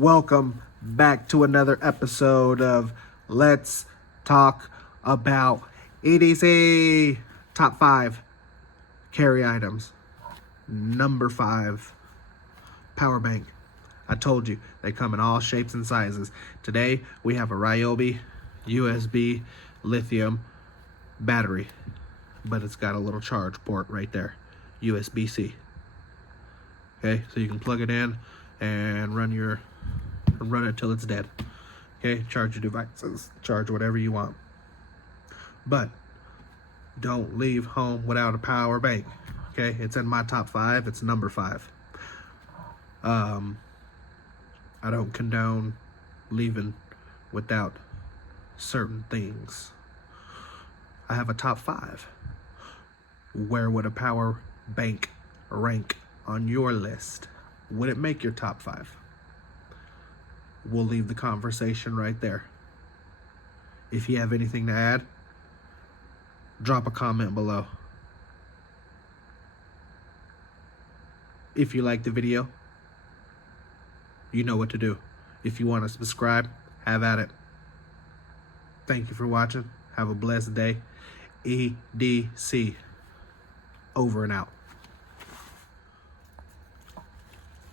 Welcome back to another episode of Let's Talk About EDC. Top 5 carry items. Number 5, power bank. I told you, they come in all shapes and sizes. Today, we have a RYOBI USB lithium battery, but it's got a little charge port right there, USB-C. Okay, so you can plug it in and run it till it's dead. Okay, charge your devices, charge whatever you want. But don't leave home without a power bank. Okay, it's in my top 5. It's number 5. I don't condone leaving without certain things. I have a top 5. Where would a power bank rank on your list? Would it make your top 5? We'll leave the conversation right there. If you have anything to add, drop a comment below. If you like the video, you know what to do. If you want to subscribe, have at it. Thank you for watching. Have a blessed day. EDC. Over and out.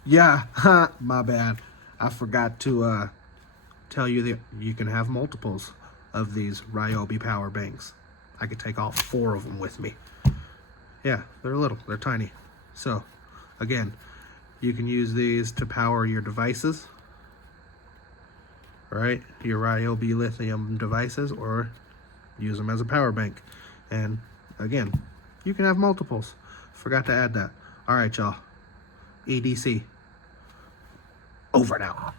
Yeah, my bad. I forgot to tell you that you can have multiples of these RYOBI power banks. I could take all 4 of them with me. Yeah, they're little, they're tiny. So, again, you can use these to power your devices, right? Your RYOBI lithium devices, or use them as a power bank. And again, you can have multiples. Forgot to add that. All right, y'all. EDC. Over now.